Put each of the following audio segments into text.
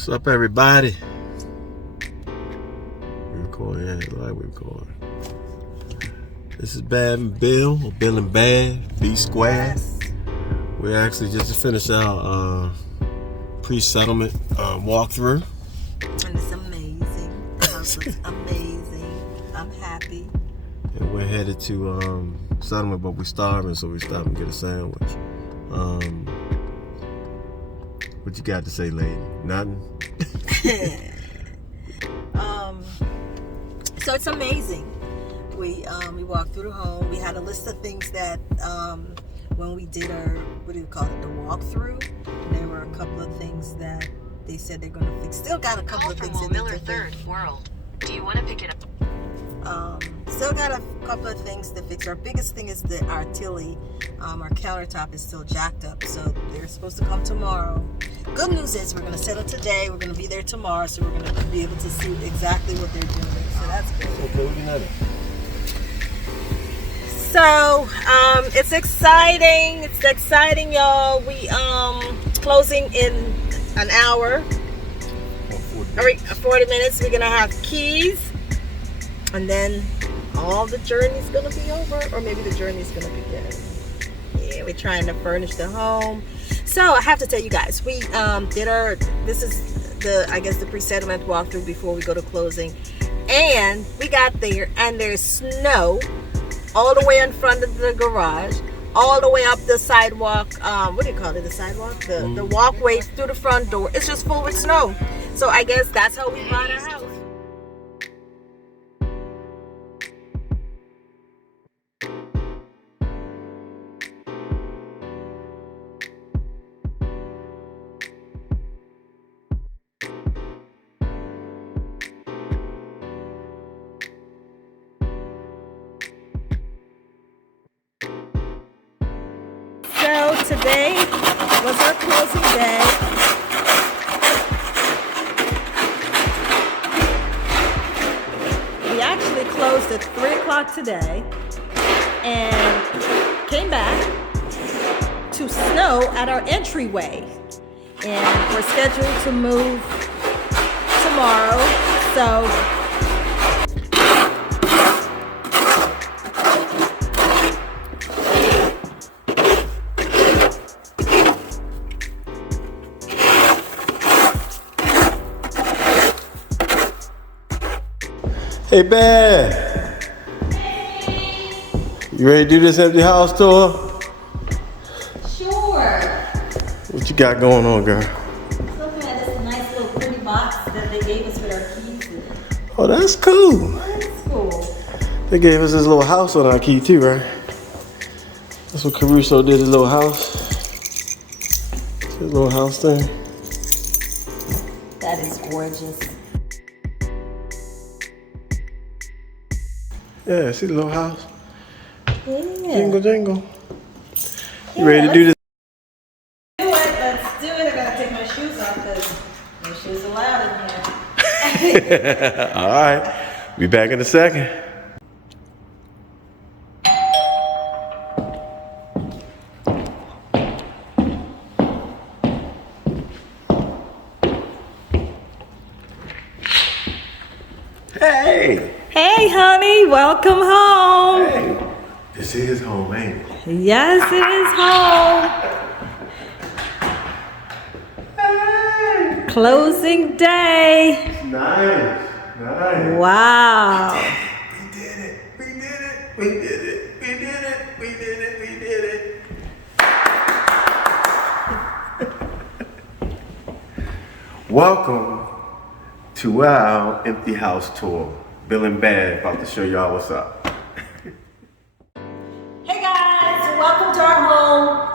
What's up, everybody? We're recording, yeah, like we're recording. This is Bev and Bill, or Bill and Bev, B squared. Yes. We're actually just to finish our pre-settlement walkthrough. And it's amazing. The house looks amazing. I'm happy. And we're headed to settlement, but we're starving, so we stop and get a sandwich. What you got to say, lady? Nothing? So it's amazing. We walked through the home. We had a list of things that when we did our, what do you call it, the walkthrough, there were a couple of things that they said they're going to fix. Still got a couple of things in Miller Third World. Do you want to pick it up? Still got a couple of things to fix. Our biggest thing is the artillery. Our countertop is still jacked up, so they're supposed to come tomorrow. Good news is we're going to settle today. We're going to be there tomorrow, so we're going to be able to see exactly what they're doing. So that's good. Okay, looking at it. So it's exciting. It's exciting, y'all. We closing in an hour. 40 minutes. We're gonna have keys, and then all the journey's gonna be over, or maybe the journey's gonna begin. Yeah, we're trying to furnish the home. So I have to tell you guys, we did our. This is the pre-settlement walkthrough before we go to closing, and we got there, and there's snow all the way in front of the garage, all the way up the sidewalk. What do you call it? The sidewalk? The walkway through the front door. It's just full with snow. So I guess that's how we bought our house. So today was our closing day. We actually closed at 3 o'clock today and came back to snow at our entryway. And we're scheduled to move tomorrow. So Hey, Bev. You ready to do this empty house tour? sure. What you got going on, girl? Looking at this nice little pretty box that they gave us with our keys in it. Oh, that's cool. That's cool. They gave us this little house on our key too, right? That's what Caruso did, his little house. His little house thing. That is gorgeous. Yeah, see the little house? Yeah. Jingle, jingle. You ready to do this? Let's do it. I gotta take my shoes off because no shoes allowed in here. All right. Be back in a second. Hey! Hey, honey, welcome home. Hey! This is home, ain't it? Yes, it is home. Hey! Closing day. Nice. Nice. Wow. We did it. We did it. We did it. We did it. We did it. We did it. Welcome to our empty house tour. Bill and Bev about to show y'all what's up. Hey guys, welcome to our home.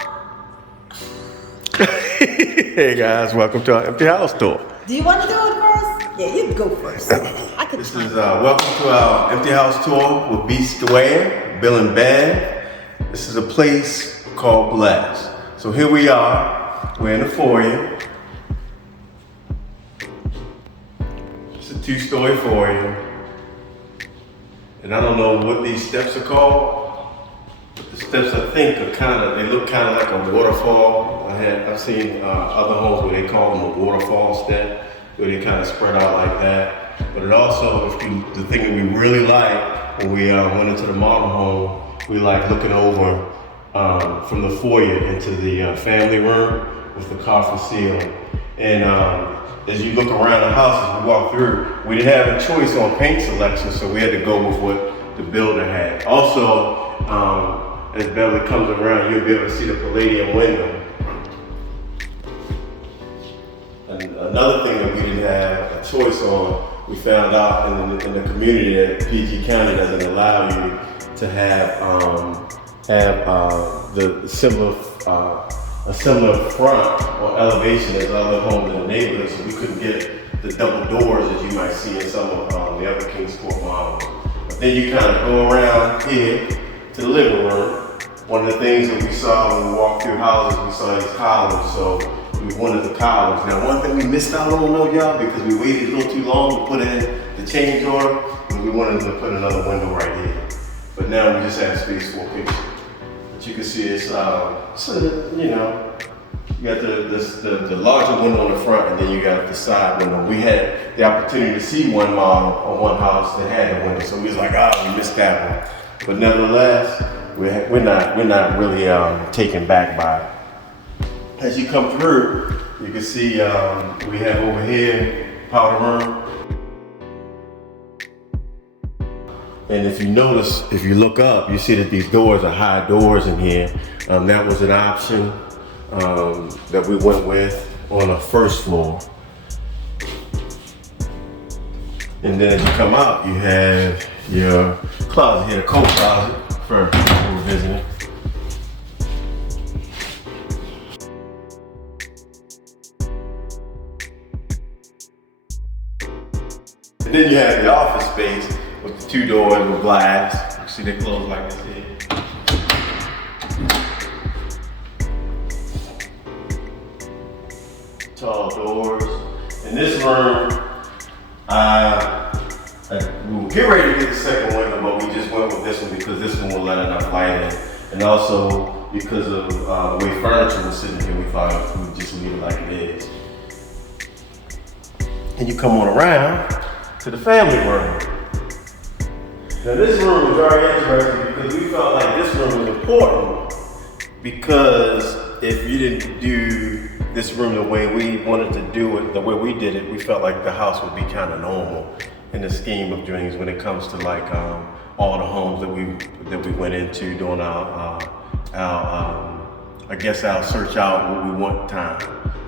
Hey guys, welcome to our empty house tour. Do you want to do it first? Yeah, you go first. I could. This is welcome to our empty house tour with B Square, Bill and Bev. This is a place called Bless. So here we are. We're in the foyer. It's a 2-story foyer. And I don't know what these steps are called, but the steps I think are they look kind of like a waterfall. I've seen other homes where they call them a waterfall step. where they kind of spread out like that. But it also, the thing that we really like when we went into the model home, we like looking over from the foyer into the family room with the coffer ceiling. And as you look around the house, as we walk through, we didn't have a choice on paint selection, so we had to go with what the builder had. Also, as Beverly comes around, you'll be able to see the Palladium window. And another thing that we didn't have a choice on, we found out in the community that PG County doesn't allow you to have a similar front or elevation as other homes in the neighborhood, so we couldn't get the double doors as you might see in some of the other Kingsport models. But then you kind of go around here to the living room. One of the things that we saw when we walked through houses, we saw these columns, so we wanted the columns. Now, one thing we missed out on, though, y'all, because we waited a little too long to put in the change order, was we wanted to put another window right here. But now we just have space for a picture. But you can see it's, you know, you got the larger window on the front, and then you got the side window. We had the opportunity to see one model or one house that had a window, so we was like, we missed that one. But nevertheless, we're not really taken back by it. As you come through, you can see we have over here powder room. And if you notice, if you look up, you see that these doors are high doors in here. That was an option that we went with on the first floor. And then as you come out, you have your closet here, the coat closet for people who are visiting. And then you have the office space with the two doors with glass. You see they close like this here. Tall doors. In this room, we were getting ready to get the second window, but we just went with this one because this one will let enough light in. And also because of the way furniture was sitting here, we thought we would just leave it like it is. And you come on around to the family room. Now this room was very interesting because we felt like this room was important because if you didn't do this room the way we wanted to do it, the way we did it, we felt like the house would be kind of normal in the scheme of things when it comes to like all the homes that we went into during our search out what we want time.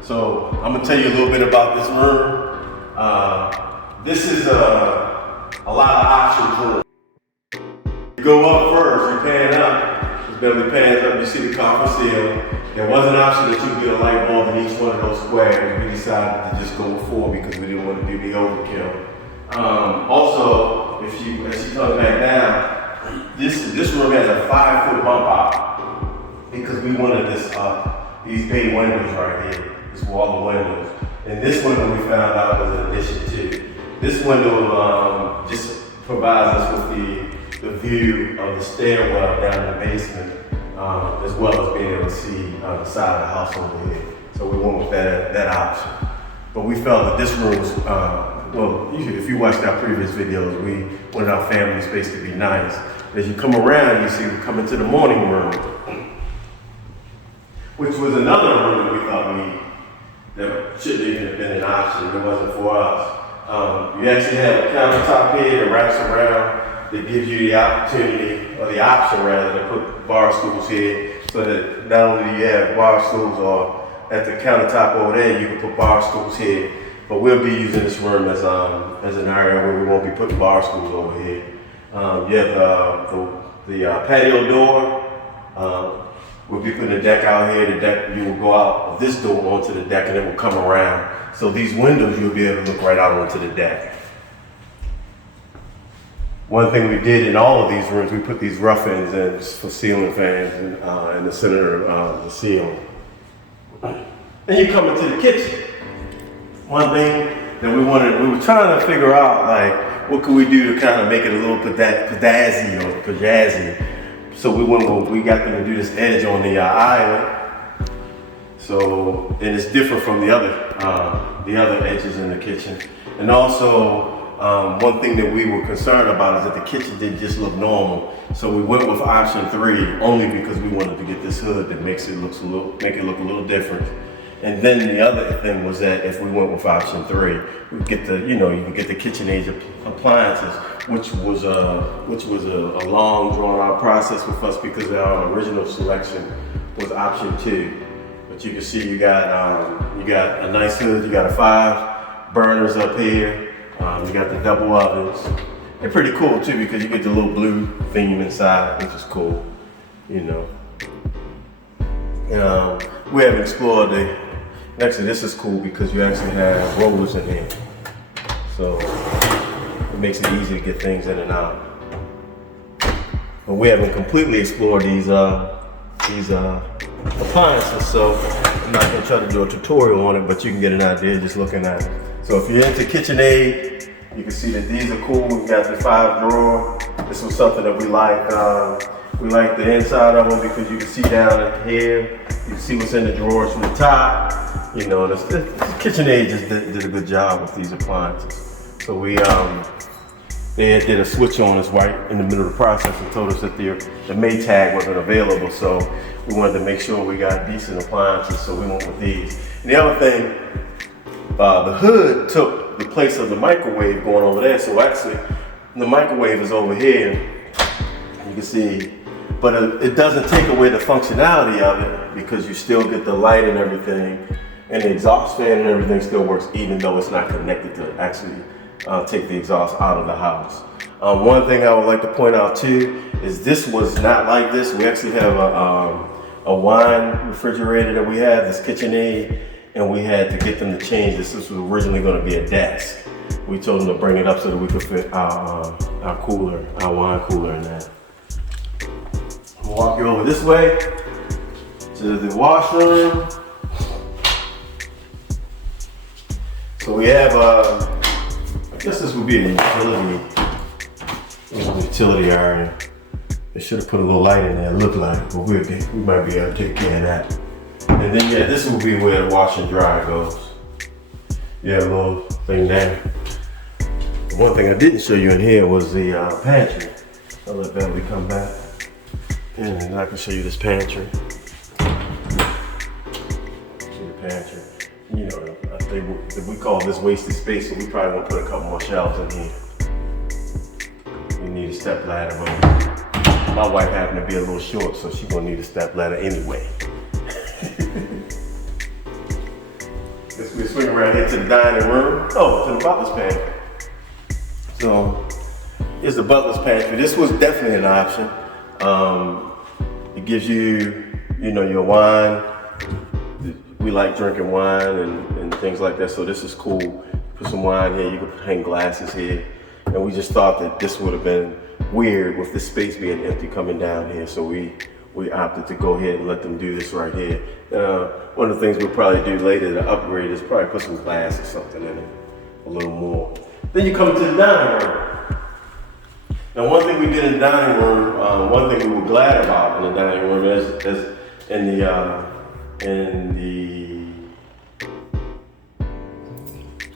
So I'm gonna tell you a little bit about this room. This is a lot of options room. You go up first, you pan up, as Beverly pans up, you see the copper seal. There was an option that you could get a light bulb in each one of those squares. We decided to just go with 4 because we didn't want to do the overkill. Also, as she comes back down, this room has a 5-foot bump out because we wanted these bay windows right here, this wall of windows. And this window we found out was an addition too. This window just provides us with the view of the stairwell down in the basement, as well as being able to see the side of the house over here. So we went with that option. But we felt that this room was, if you watched our previous videos, we wanted our family space to be nice. As you come around, you see we come into the morning room, which was another room that we thought that shouldn't even have been an option. It wasn't for us. You actually have a countertop here that wraps around that gives you the opportunity, or the option rather, to put bar stools here so that not only do you have bar stools or at the countertop over there, you can put bar stools here. But we'll be using this room as an area where we won't be putting bar stools over here. You have the patio door. We'll be putting the deck out here. The deck, you will go out of this door onto the deck and it will come around. So these windows, you'll be able to look right out onto the deck. One thing we did in all of these rooms, we put these rough ends in for ceiling fans in the center of the ceiling. Then you come into the kitchen. One thing that we were trying to figure out, like, what could we do to kind of make it a little pizzazzy or pajazzy. So we got them to do this edge on the island. So, and it's different from the other edges in the kitchen. And also, one thing that we were concerned about is that the kitchen didn't just look normal. So we went with option 3 only because we wanted to get this hood that make it look a little different. And then the other thing was that if we went with option 3, we get the, you can get the KitchenAid appliances, which was a long drawn out process with us because our original selection was option 2. But you can see you got a nice hood, you got 5 burners up here, you got the double ovens. They're pretty cool too because you get the little blue theme inside, which is cool, We haven't explored actually this is cool because you actually have rollers in here. So it makes it easy to get things in and out. But we haven't completely explored these appliances, so I'm not gonna try to do a tutorial on it, but you can get an idea just looking at it. So if you're into KitchenAid, you can see that these are cool. We got the 5 drawer. This was something that we liked. We like the inside of them because you can see down in here. You can see what's in the drawers from the top. The KitchenAid just did a good job with these appliances. So they did a switch on us right in the middle of the process and told us that the May tag wasn't available. So we wanted to make sure we got decent appliances, so we went with these. And the other thing, the hood took the place of the microwave going over there. So actually, the microwave is over here. You can see, but it doesn't take away the functionality of it because you still get the light and everything, and the exhaust fan and everything still works, even though it's not connected to actually take the exhaust out of the house. One thing I would like to point out too is this was not like this. We actually have a wine refrigerator that we had, this KitchenAid, and we had to get them to change this. This was originally going to be a desk. We told them to bring it up so that we could fit our wine cooler in there. I'll walk you over this way to the washroom. So we have, I guess this would be a utility area. They should have put a little light in there, look like it, but we might be able to take care of that. And then this will be where the wash and dry goes. Yeah, a little thing there. One thing I didn't show you in here was the pantry. I'll let Beverly come back. And I can show you this pantry. See the pantry. I think we call this wasted space, so we probably want to put a couple more shelves in here. We need a step ladder, but my wife happened to be a little short, so she's gonna need a step ladder anyway. We swing around here to the dining room. Oh, to the butler's pantry. So here's the butler's pantry. This was definitely an option. It gives you, your wine. We like drinking wine and things like that, so this is cool. Put some wine here, you can hang glasses here. And we just thought that this would have been weird with the space being empty coming down here, so we opted to go ahead and let them do this right here. One of the things we'll probably do later to upgrade is probably put some glass or something in it, a little more. Then you come to the dining room. Now, one thing we did in the dining room, one thing we were glad about in the dining room is in the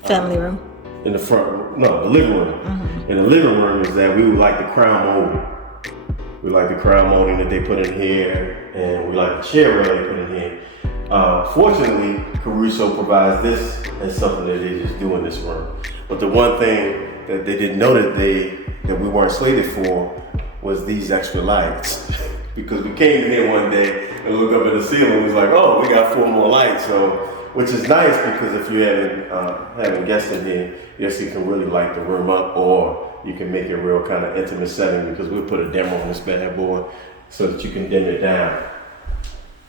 family room. In the front, no, the living room. Mm-hmm. In the living room is that we would like the crown molding. We like the crown molding that they put in here, and we like the chair rail they put in here. Fortunately, Caruso provides this as something that they just do in this room. But the one thing that they didn't know that we weren't slated for was these extra lights. Because we came in here one day and looked up at the ceiling and was like, oh, we got 4 more lights. So, which is nice because if you're having guests in here, yes, you can really light the room up, or you can make it a real kind of intimate setting because we'll put a demo on this bad boy so that you can dim it down.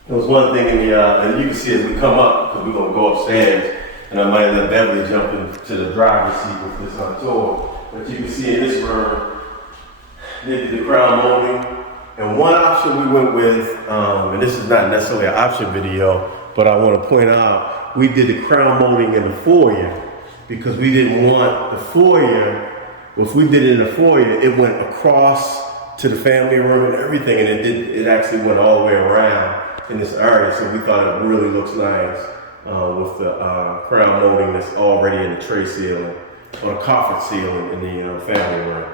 There was one thing in the, and you can see as we come up, because we're going to go upstairs, and I might let Beverly jump into the driver's seat with this on tour. But you can see in this room, they did the crown molding. And one option we went with, and this is not necessarily an option video, but I want to point out, we did the crown molding in the foyer because we didn't want the foyer. If we did it in the foyer, it went across to the family room and everything, and it actually went all the way around. in this area, so we thought it really looks nice with the crown molding that's already in the tray ceiling or the comfort ceiling in the family room.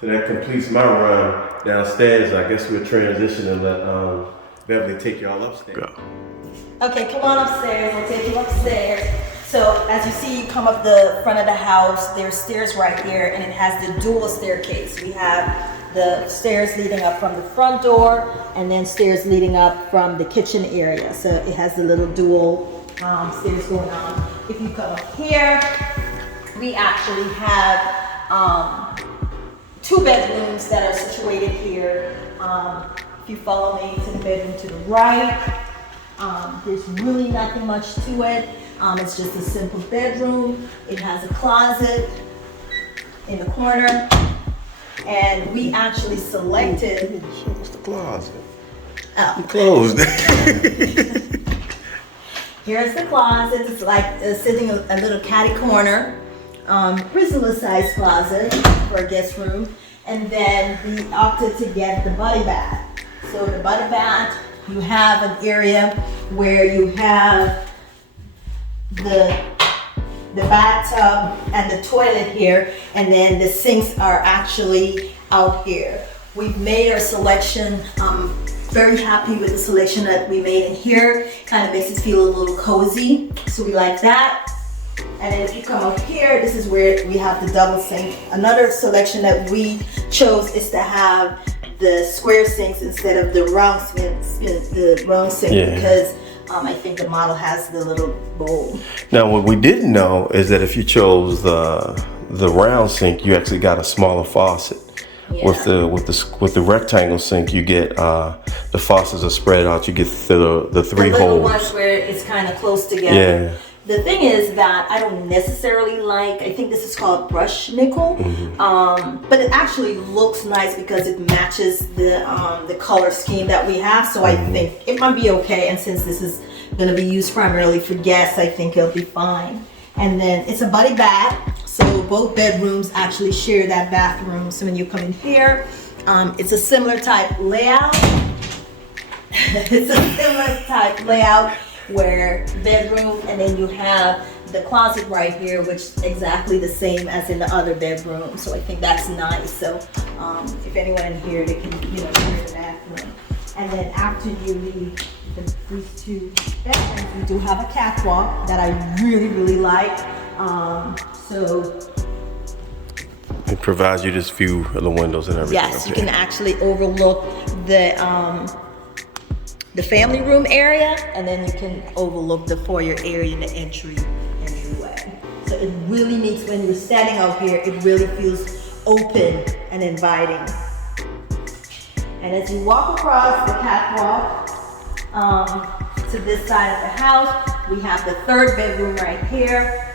So that completes my run downstairs. I guess we'll transition and let Beverly take y'all upstairs. Go. Okay, come on upstairs. I'll take you upstairs. So as you see, you come up the front of the house. There's stairs right here, and it has the dual staircase. We have the stairs leading up from the front door, and then stairs leading up from the kitchen area. So it has the little dual stairs going on. If you come up here, we actually have 2 bedrooms that are situated here. If you follow me to the bedroom to the right, there's really nothing much to it. It's just a simple bedroom. It has a closet in the corner. And we actually selected. What's the closet? Oh. You closed. Here's the closet. It's like sitting a little catty corner. Reasonable sized closet for a guest room. And then we opted to get the body bath. So the body bath, you have an area where you have the bathtub and the toilet here, and then the sinks are actually out here. We've made our selection. Very happy with the selection that we made in here. Kind of makes us feel a little cozy, so we like that. And then if you come up here, this is where we have the double sink. Another selection that we chose is to have the square sinks instead of the round sink, Yeah. because I think the model has the little bowl. Now, what we didn't know is that if you chose the round sink, you actually got a smaller faucet. Yeah. With the rectangle sink, you get the faucets are spread out. You get the 3 the little holes. ones where it's kind of close together. Yeah. The thing is that I don't necessarily like, I think this is called brush nickel, but it actually looks nice because it matches the color scheme that we have. So I think it might be okay. And since this is going to be used primarily for guests, I think it'll be fine. And then it's a buddy bath. So both bedrooms actually share that bathroom. So when you come in here, it's a similar type layout. It's a similar type layout where bedroom, and then you have the closet right here, which is exactly the same as in the other bedroom. So I think that's nice. So if anyone in here, they can share the bathroom. And then after you leave these 2 bedrooms, we do have a catwalk that I really, really like. So It provides you this view of the windows and everything. yes, you can actually overlook the family room area, and then you can overlook the foyer area and the entryway. So it really makes, when you're standing out here, it really feels open and inviting. And as you walk across the catwalk to this side of the house, we have the 3rd bedroom right here.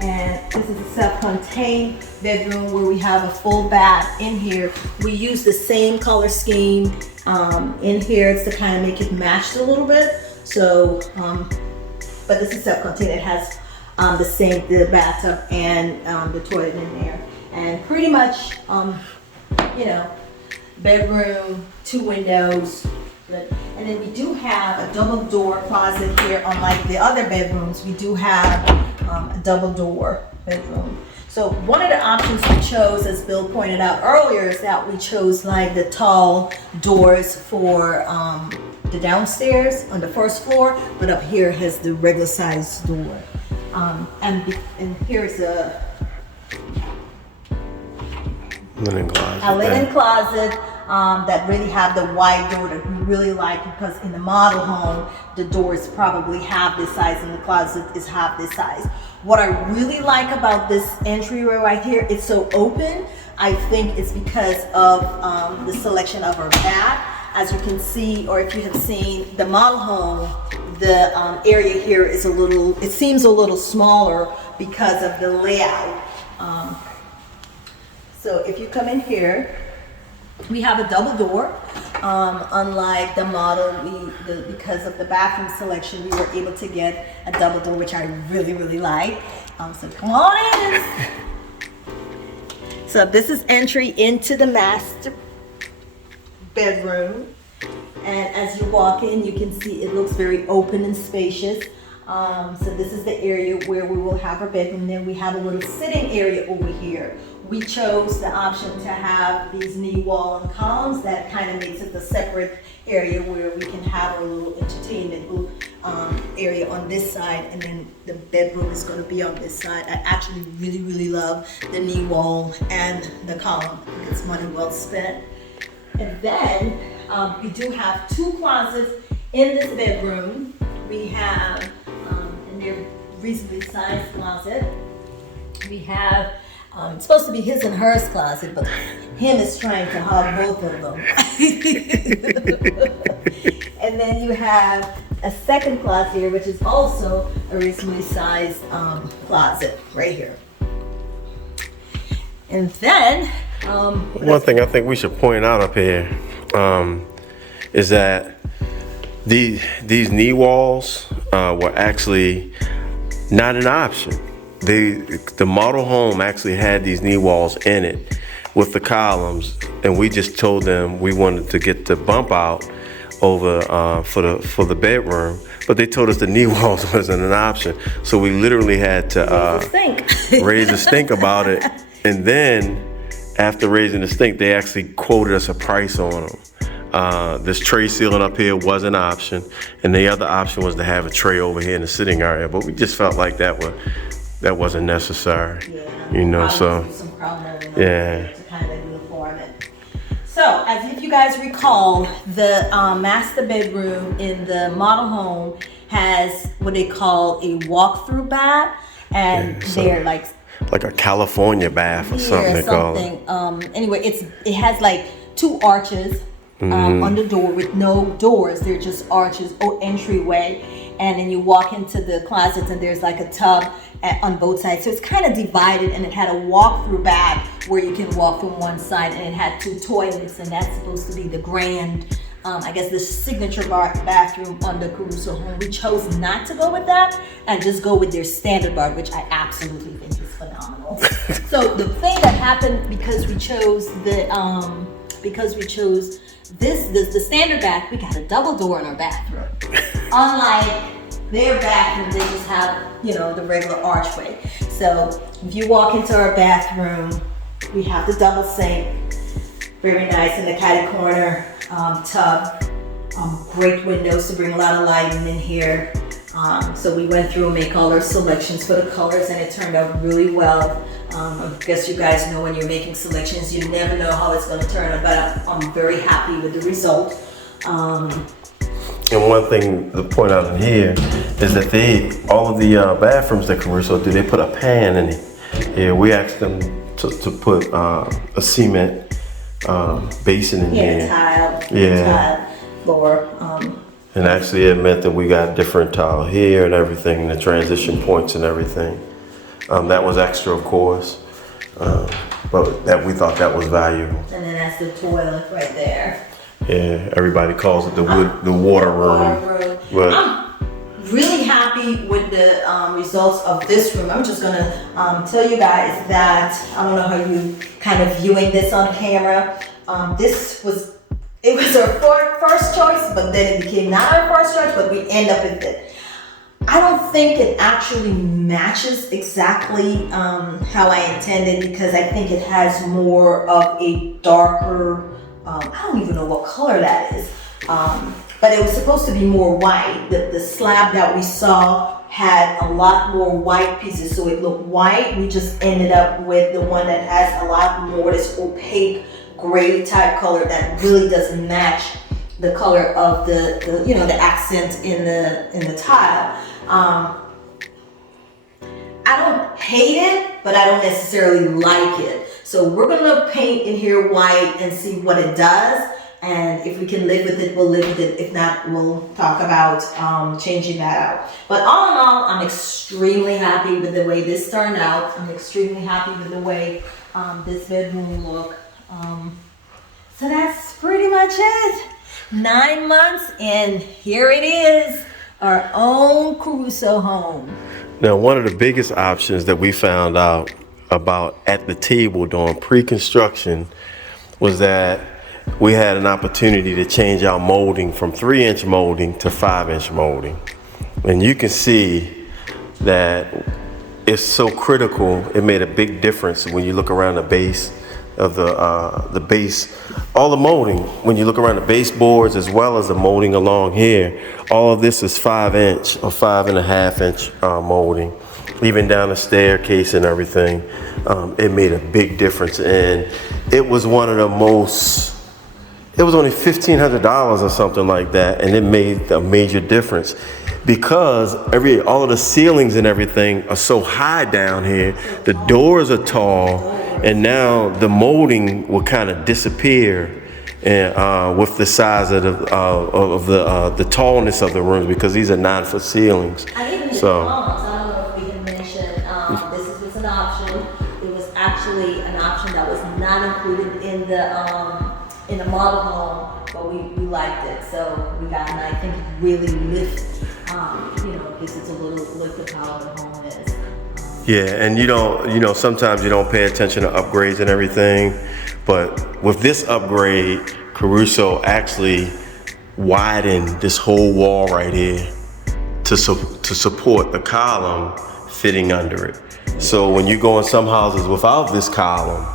And this is a self-contained bedroom where we have a full bath in here. We use the same color scheme in here. It's to kind of make it matched a little bit. So, but this is self-contained. It has the bathtub and the toilet in there. And pretty much, bedroom, 2 windows. And then we do have a double door closet here. Unlike the other bedrooms, we do have a double door bedroom. So one of the options we chose, as Bill pointed out earlier, is that we chose like the tall doors for the downstairs on the 1st floor, but up here has the regular size door. And here's a linen closet. A linen closet that really have the wide door that we really like, because in the model home, the doors probably half this size and the closet is half this size. What I really like about this entryway right here, it's so open. I think it's because of the selection of our bath. As you can see, or if you have seen the model home, the area here is it seems a little smaller because of the layout. So if you come in here, we have a double door. Unlike the model, because of the bathroom selection, we were able to get a double door, which I really, really like. So come on in. So this is entry into the master bedroom. And as you walk in, you can see it looks very open and spacious. So this is the area where we will have our bedroom. Then we have a little sitting area over here. We chose the option to have these knee wall and columns. That kind of makes it a separate area where we can have a little entertainment booth area on this side, and then the bedroom is going to be on this side. I actually really love the knee wall and the column. I think it's money well spent. And then we do have 2 closets in this bedroom. We have, and they're reasonably sized closet. We have, it's supposed to be his and hers closet, but him is trying to hog both of them. And then you have a second closet here, which is also a reasonably sized closet right here. And then, one thing I think we should point out up here is that these knee walls were actually not an option. The model home actually had these knee walls in it with the columns, and we just told them we wanted to get the bump out over for the bedroom, but they told us the knee walls wasn't an option, so we literally had to raise a stink about it. And then after raising the stink, they actually quoted us a price on them. This tray ceiling up here was an option, and the other option was to have a tray over here in the sitting area, but we just felt like that wasn't necessary. Yeah, you know, so some problem, yeah. To kind of do the format. So, as if you guys recall, the master bedroom in the model home has what they call a walk-through bath, and they're like a California bath or something they call it. Anyway, it has like 2 arches on the door with no doors. They're just arches or entryway, and then you walk into the closets and there's like a tub on both sides. So it's kind of divided, and it had a walk-through bath where you can walk from one side, and it had 2 toilets, and that's supposed to be the grand, I guess the signature bathroom on the Caruso Home. We chose not to go with that and just go with their standard bar, which I absolutely think is phenomenal. So the thing that happened because we chose the standard bath, we got a double door in our bathroom. Unlike their bathroom, they just have, the regular archway. So if you walk into our bathroom, we have the double sink, very nice in the catty corner, tub, great windows to bring a lot of lighting in here. So we went through and made all our selections for the colors, and it turned out really well. I guess you guys know when you're making selections, you never know how it's going to turn out, but I'm very happy with the result. And one thing to point out in here is that all of the bathrooms that Caruso do, they put a pan in it. Yeah, we asked them to put a cement basin in here. Tile floor. And actually it meant that we got different tile here and everything, the transition points and everything. That was extra, of course, but we thought that was valuable. And then that's the toilet right there. Yeah, everybody calls it the water room. But I'm really happy with the results of this room. I'm just gonna tell you guys that I don't know how you kind of viewing this on camera. It was our first choice, but then it became not our first choice, but we end up with it. I don't think it actually matches exactly how I intended, because I think it has more of a darker, I don't even know what color that is, but it was supposed to be more white. The slab that we saw had a lot more white pieces, so it looked white. We just ended up with the one that has a lot more this opaque gray type color that really doesn't match the color of the accent in the tile. I don't hate it, but I don't necessarily like it. So we're gonna paint in here white and see what it does. And if we can live with it, we'll live with it. If not, we'll talk about changing that out. But all in all, I'm extremely happy with the way this turned out. I'm extremely happy with the way this bedroom looked. So that's pretty much it. 9 months and here it is, our own Caruso home. now, one of the biggest options that we found out about at the table during pre-construction was that we had an opportunity to change our molding from 3-inch molding to 5-inch molding. And you can see that it's so critical. It made a big difference when you look around the base of the base, all the molding. When you look around the baseboards as well as the molding along here, all of this is 5-inch or 5.5-inch molding. Even down the staircase and everything, it made a big difference. And it was one of the most. It was only $1,500 or something like that, and it made a major difference because all of the ceilings and everything are so high down here. The doors are tall, and now the molding will kind of disappear, and with the size of the tallness of the rooms, because these are 9-foot ceilings. I even did So. columns. I don't know if we can mention this was an option. It was actually an option that was not included in the model home, but we liked it. So we got, and I think really gives it a little lift of how the home is. Yeah, and sometimes you don't pay attention to upgrades and everything, but with this upgrade, Caruso actually widened this whole wall right here to support the column fitting under it. So when you go in some houses without this column,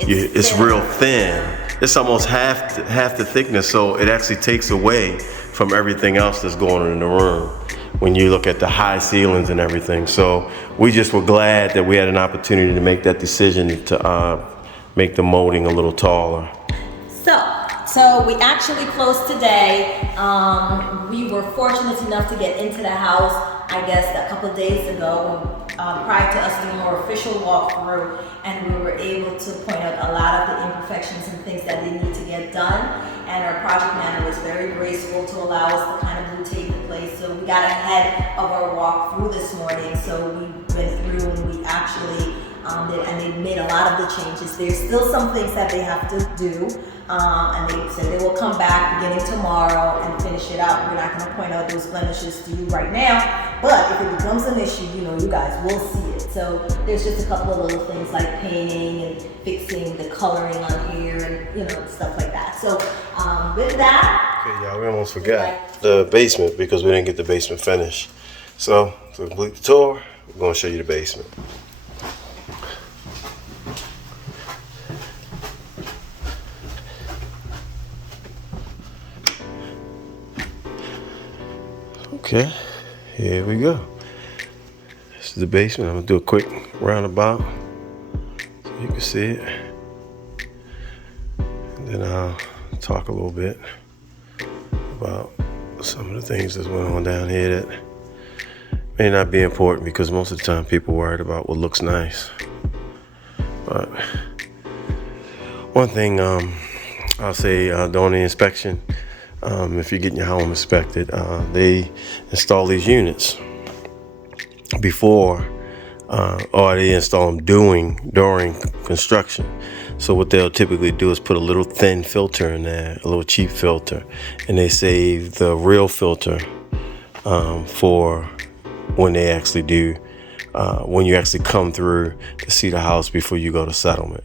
it's real thin. It's almost half the thickness, so it actually takes away from everything else that's going on in the room when you look at the high ceilings and everything. So we just were glad that we had an opportunity to make that decision to make the molding a little taller. So we actually closed today. We were fortunate enough to get into the house, I guess, a couple of days ago, prior to us doing our official walkthrough, and we were able to point out a lot of the imperfections and things that they need to get done. And our project manager was very graceful to allow us to kind of blue tape the place. So we got ahead of our walkthrough this morning. So we went through and we actually and they made a lot of the changes. There's still some things that they have to do, and they said they will come back beginning tomorrow and finish it up. We're not going to point out those blemishes to you right now, but if it becomes an issue, you guys will see it. So there's just a couple of little things like painting and fixing the coloring on here and stuff like that. So with that, okay, y'all, we almost forgot the basement because we didn't get the basement finished. So to complete the tour, we're going to show you the basement. Okay, here we go. This is the basement. I'm gonna do a quick roundabout so you can see it. And then I'll talk a little bit about some of the things that's going on down here that may not be important because most of the time people are worried about what looks nice. But one thing I'll say during the inspection, if you're getting your home inspected, they install these units before, or they install them during construction. So what they'll typically do is put a little thin filter in there, a little cheap filter, and they save the real filter for when they actually do, when you actually come through to see the house before you go to settlement.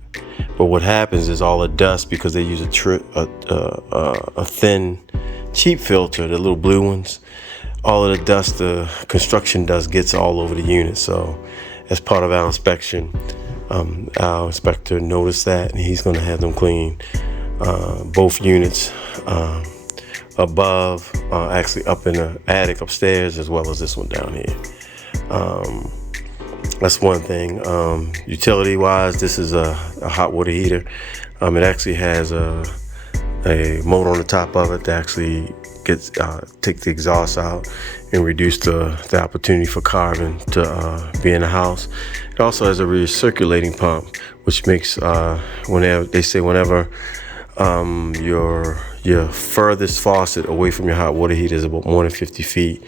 But what happens is all the dust, because they use a thin, cheap filter, the little blue ones, all of the dust, the construction dust gets all over the unit. So as part of our inspection, our inspector noticed that, and he's going to have them clean both units above, actually up in the attic upstairs, as well as this one down here. That's one thing. Utility wise, this is a hot water heater. It actually has a motor on the top of it that actually take the exhaust out and reduce the opportunity for carbon to be in the house. It also has a recirculating pump, which makes whenever your furthest faucet away from your hot water heater is about more than 50 feet,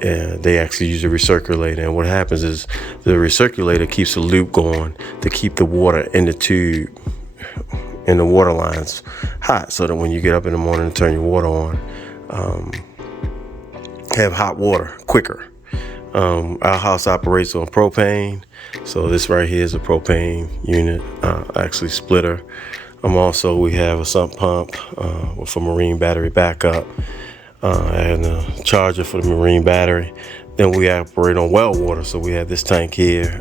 they actually use a recirculator. And what happens is the recirculator keeps a loop going to keep the water in the tube and the water lines hot, so that when you get up in the morning and turn your water on, have hot water quicker. Our house operates on propane, so this right here is a propane unit, actually splitter. Also, we have a sump pump with a marine battery backup and a charger for the marine battery. Then we operate on well water, so we have this tank here.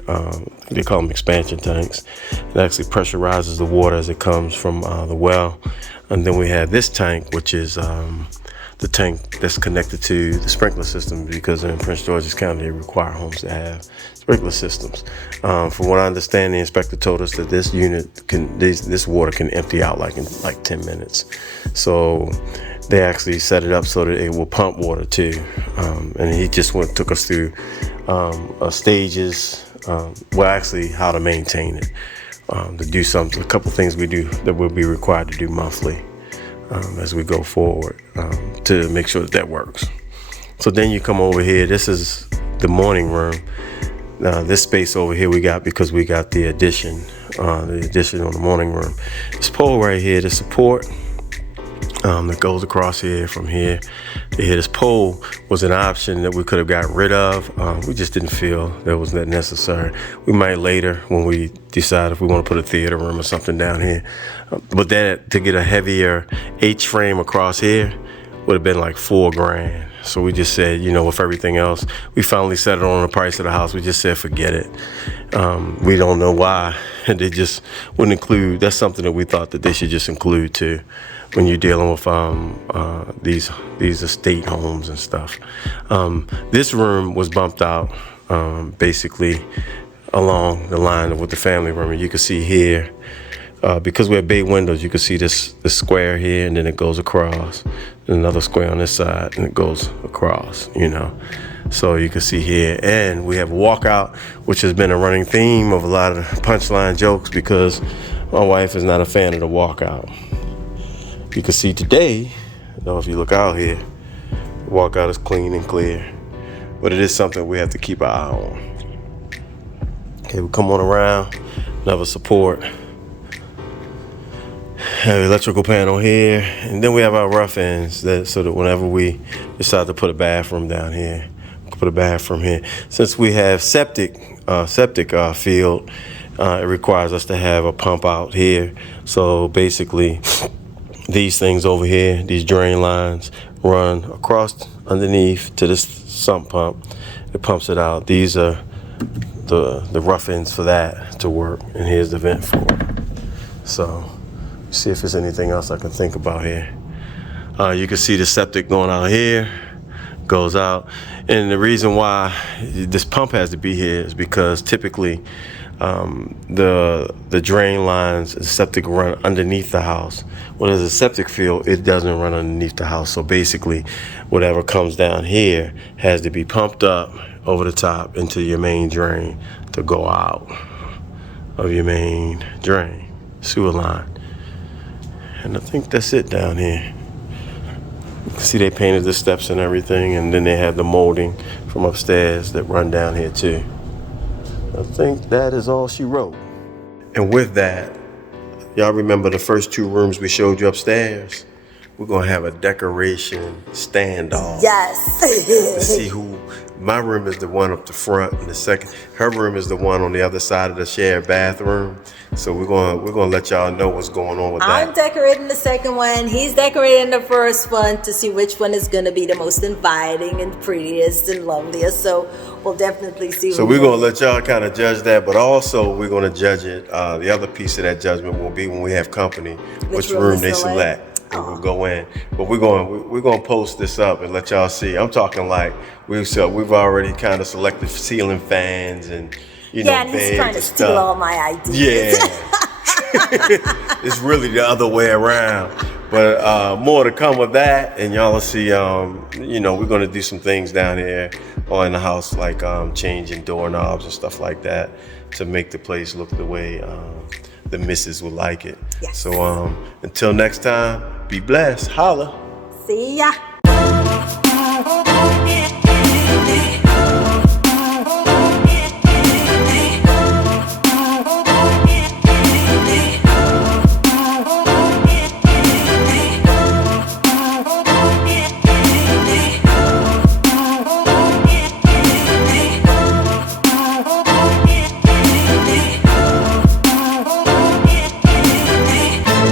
They call them expansion tanks. It actually pressurizes the water as it comes from the well. And then we have this tank, which is the tank that's connected to the sprinkler system, because in Prince George's County, they require homes to have sprinkler systems. From what I understand, the inspector told us that this unit this water can empty out in 10 minutes. So they actually set it up so that it will pump water too. And he just took us through stages, actually how to maintain it, to do a couple things we do that we'll be required to do monthly as we go forward, to make sure that works. So then you come over here. This is the morning room. This space over here we got because we got the addition on the morning room. This pole right here, the support that goes across here from here to here. This pole was an option that we could have got rid of. We just didn't feel that was that necessary. We might later when we decide if we want to put a theater room or something down here. But that to get a heavier H-frame across here would have been like $4,000. So we just said, with everything else, we finally settled on the price of the house. We just said, forget it. We don't know why. They just wouldn't include. That's something that we thought that they should just include too, when you're dealing with these estate homes and stuff. This room was bumped out basically along the line with the family room. And you can see here, because we have bay windows, you can see this square here, and then it goes across. Another square on this side, and it goes across, So you can see here, and we have a walkout, which has been a running theme of a lot of punchline jokes because my wife is not a fan of the walkout. You can see today, if you look out here, the walkout is clean and clear, but it is something we have to keep our eye on. Okay, we come on around, another support. Have an electrical panel here, and then we have our rough ends so that whenever we decide to put a bathroom down here, put a bathroom here. Since we have septic field, it requires us to have a pump out here. So basically, these things over here, these drain lines, run across underneath to this sump pump. It pumps it out. These are the rough ends for that to work, and here's the vent for it. So see if there's anything else I can think about here. You can see the septic going out here, goes out. And the reason why this pump has to be here is because typically the drain lines, the septic run underneath the house. When there's a septic field, it doesn't run underneath the house. So basically, whatever comes down here has to be pumped up over the top into your main drain to go out of your main drain, sewer line. And I think that's it down here. You can see they painted the steps and everything, and then they have the molding from upstairs that run down here too. I think that is all she wrote. And with that, y'all remember the first two rooms we showed you upstairs? We're gonna have a decoration standoff. Yes. To see who. My room is the one up the front, and her room is the one on the other side of the shared bathroom. So we're gonna let y'all know what's going on with that. I'm decorating the second one. He's decorating the first one to see which one is gonna be the most inviting and prettiest and loveliest. So we'll definitely see. So we're gonna let y'all kind of judge that, but also we're gonna judge it. The other piece of that judgment will be when we have company, which room they select. And we'll go in, but we're gonna post this up and let y'all see. I'm talking like we've already kind of selected ceiling fans and and he's trying to steal all my ideas. Yeah, it's really the other way around. But more to come with that, and y'all will see. We're gonna do some things down here or in the house, like changing doorknobs and stuff like that to make the place look the way the missus would like it. Yes. So until next time, be blessed. Holla. See ya.